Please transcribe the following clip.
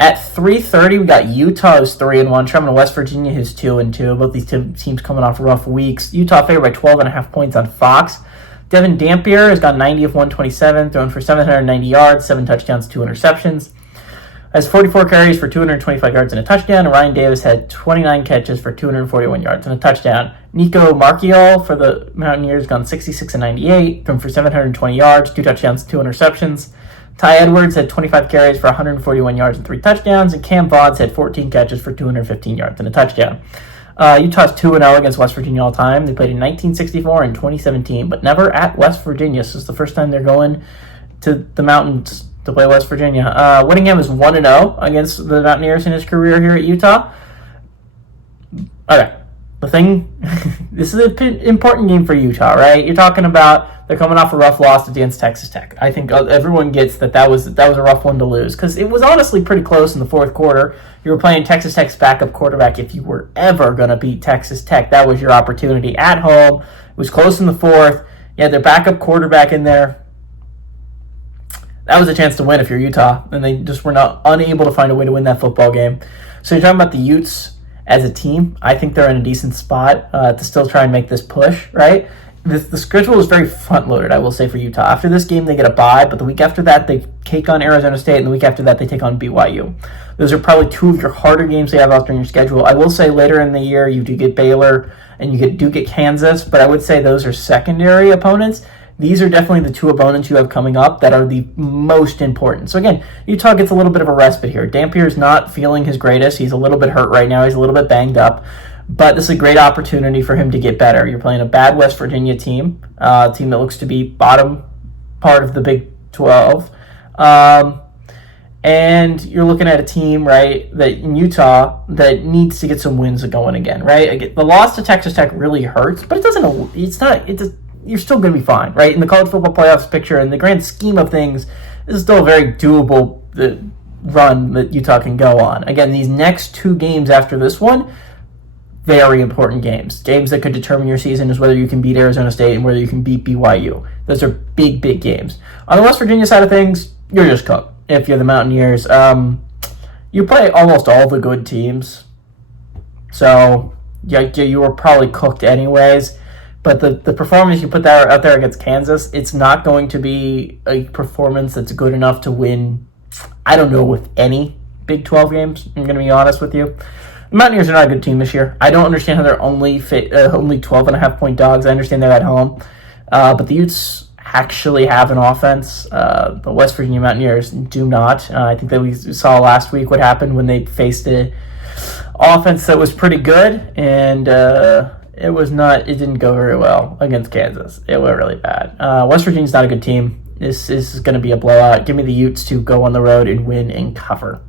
At 3:30, we got Utah, who's 3-1. Traveling to West Virginia, who's 2-2. Both these teams coming off rough weeks. Utah favored by 12.5 points on Fox. Devin Dampier has got 90 of 127, thrown for 790 yards, 7 touchdowns, 2 interceptions. Has 44 carries for 225 yards and a touchdown. And Ryan Davis had 29 catches for 241 yards and a touchdown. Nico Marchiol for the Mountaineers gone 66 and 98, thrown for 720 yards, 2 touchdowns, 2 interceptions. Ty Edwards had 25 carries for 141 yards and 3 touchdowns. And Cam Vaughns had 14 catches for 215 yards and a touchdown. Utah's 2-0 against West Virginia all time. They played in 1964 and 2017, but never at West Virginia. So it's the first time they're going to the mountains to play West Virginia. Whittingham is 1-0 against the Mountaineers in his career here at Utah. Okay, this is an important game for Utah, right? You're talking about they're coming off a rough loss against Texas Tech. I think everyone gets that was a rough one to lose because it was honestly pretty close in the fourth quarter. You were playing Texas Tech's backup quarterback. If you were ever going to beat Texas Tech, that was your opportunity at home. It was close in the fourth. You had their backup quarterback in there. That was a chance to win if you're Utah, and they just were unable to find a way to win that football game. So you're talking about the Utes as a team. I think they're in a decent spot to still try and make this push, right? The schedule is very front-loaded, I will say, for Utah. After this game, they get a bye, but the week after that, they take on Arizona State, and the week after that, they take on BYU. Those are probably 2 of your harder games they have out there in your schedule. I will say later in the year, you do get Baylor, and you do get Kansas, but I would say those are secondary opponents. These are definitely the 2 opponents you have coming up that are the most important. So again, Utah gets a little bit of a respite here. Dampier's not feeling his greatest. He's a little bit hurt right now. He's a little bit banged up. But this is a great opportunity for him to get better. You're playing a bad West Virginia team, a team that looks to be bottom part of the Big 12. And you're looking at a team, right, that in Utah that needs to get some wins going again, right? The loss to Texas Tech really hurts, but you're still going to be fine, right? In the college football playoffs picture, in the grand scheme of things, this is still a very doable run that Utah can go on. Again, these next 2 games after this one, very important games. Games that could determine your season is whether you can beat Arizona State and whether you can beat BYU. Those are big, big games. On the West Virginia side of things, you're just cooked if you're the Mountaineers. You play almost all the good teams, so you were probably cooked anyways. But the performance you put out there against Kansas, it's not going to be a performance that's good enough to win, I don't know, with any Big 12 games. I'm going to be honest with you. The Mountaineers are not a good team this year. I don't understand how they're only 12.5-point dogs. I understand they're at home. But the Utes actually have an offense. The West Virginia Mountaineers do not. I think that we saw last week what happened when they faced an offense that was pretty good, and it didn't go very well against Kansas. It went really bad. West Virginia's not a good team. This is going to be a blowout. Give me the Utes to go on the road and win and cover.